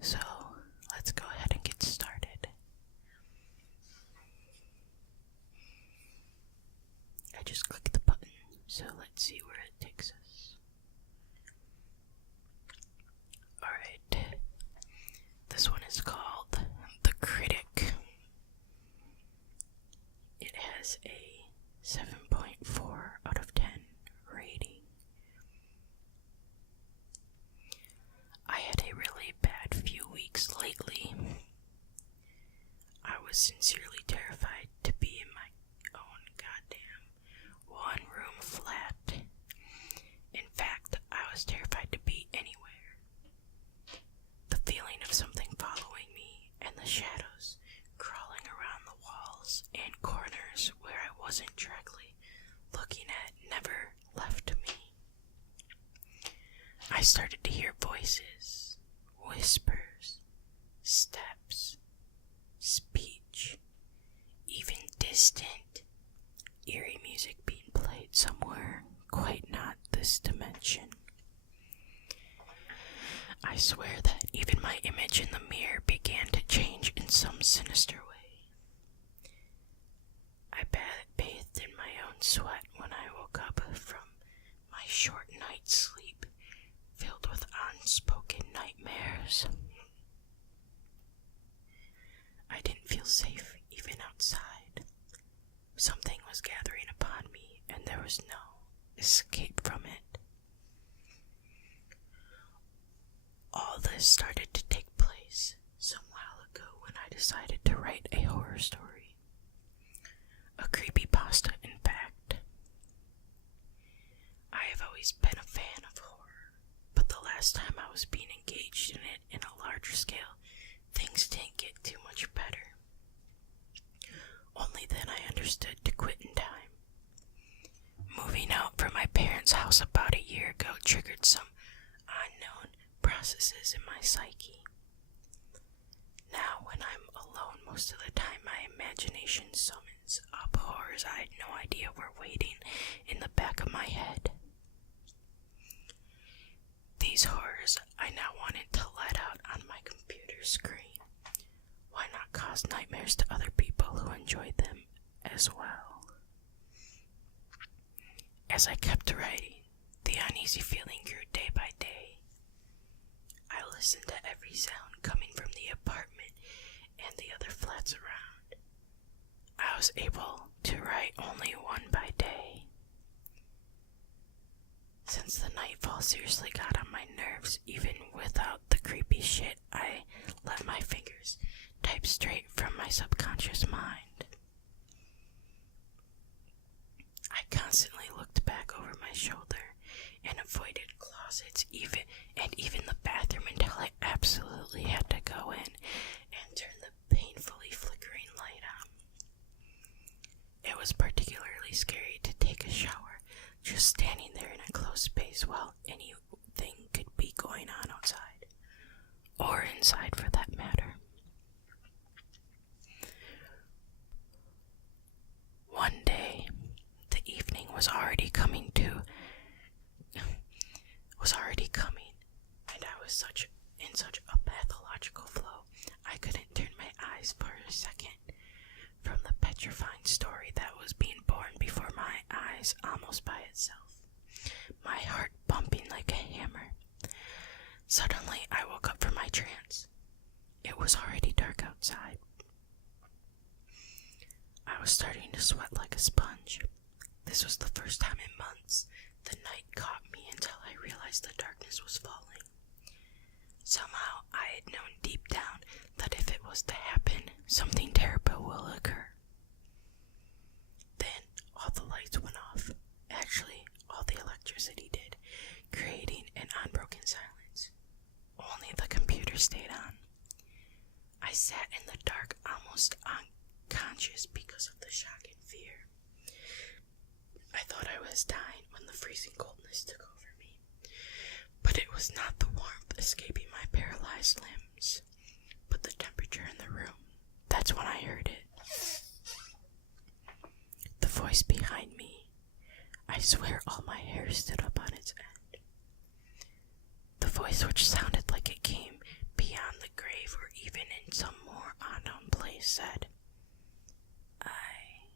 So let's go ahead and get started. I just clicked the button, so let's see where it takes us. Alright, this one is called The Critic. It has a 7.4 out of 10 rating. I had a really bad few weeks lately. I was sincerely terrified to be in my own goddamn one-room flat. In fact, I was terrified to be anywhere. The feeling of something following me and the shadows crawling around the walls and corners where I wasn't directly looking at never left me. I started to hear voices, whispers, steps, speech, even distant, eerie music being played somewhere quite not this dimension. I swear that even my image in the mirror began to change in some sinister way. I bathed in my own sweat when I woke up from my short night's sleep, filled with unspoken nightmares. I didn't feel safe even outside. Something was gathering upon me, and there was no escape from it. All this started to take place some while ago when I decided to write a horror story. A creepypasta, in fact. I have always been a fan of horror, but the last time I was being engaged in it in a larger scale, things didn't get too much better. Only then I understood to quit in time. Moving out from my parents' house about a year ago triggered some unknown processes in my psyche. Now when I'm alone most of the time, my imagination summons up horrors I had no idea were waiting in the back of my head. These horrors I now wanted to let out on my computer screen. Why not cause nightmares to other people who enjoyed them as well? As I kept writing, the uneasy feeling grew day by day. I listened to every sound coming from the apartment and the other flats around. I was able to write only one by day. Since the nightfall seriously got on my nerves, even without the creepy shit, I let my fingers type straight from my subconscious mind. I constantly looked back over my shoulder and avoided closets, even the bathroom, until I absolutely had to go in and turn the painfully flickering light on. It was particularly scary to take a shower, just standing there in a closed space while anything could be going on outside, or inside for that matter. One day, the evening was already coming, and I was in such a pathological flow, I couldn't turn my eyes for a second from the petrifying story that was being born before my eyes almost by itself, my heart bumping like a hammer. Suddenly, I woke up from my trance. It was already dark outside. I was starting to sweat like a sponge. This was the first time in months the night caught me until I realized the darkness was falling. Somehow I had known deep down that if it was to happen, something terrible will occur. Then all the lights went off. Actually, all the electricity did, creating an unbroken silence. Only the computer stayed on. I sat in the dark, almost unconscious because of the shock and fear. I thought I was dying when the freezing coldness took over me. But it was not the warmth escaping my paralyzed limbs, but the temperature in the room. That's when I heard it. The voice behind me. I swear all my hair stood up on its end. The voice which sounded like it came beyond the said, "I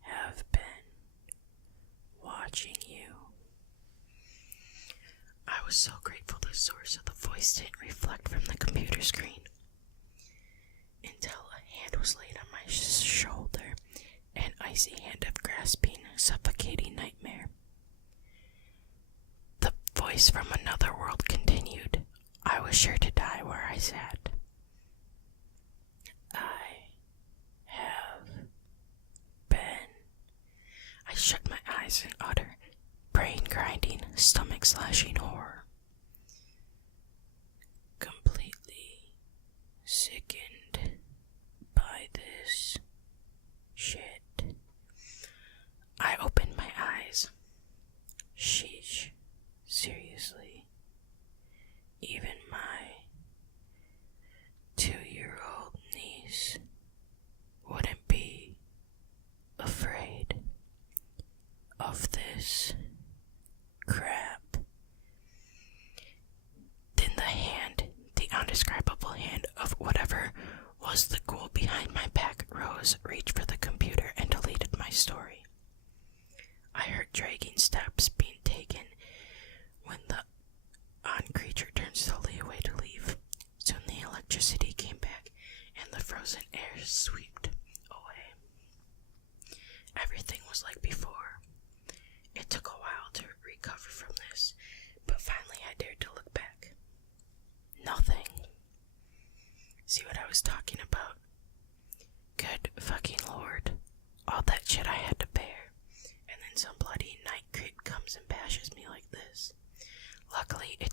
have been watching you." I was so grateful the source of the voice didn't reflect from the computer screen until a hand was laid on my shoulder, an icy hand of grasping, suffocating nightmare. The voice from another world continued. I was sure to die where I sat. I have been. I shut my eyes in utter, brain-grinding, stomach-slashing horror. Completely sickened by this shit. I opened my eyes. Sheesh. Seriously. Even my 2-year-old niece wouldn't be afraid of this crap. Then the undescribable hand of whatever was the ghoul behind my back rose, reached for the computer, and deleted my story. I heard dragging steps being taken when the creature turned slowly away to leave. Soon the electricity came back and the frozen air swept away. Everything was like before. It took a while to recover from this, but finally I dared to look back. Nothing. See what I was talking about? Good fucking lord. All that shit I had to bear. And then some bloody night creep comes and bashes me like this. Luckily, it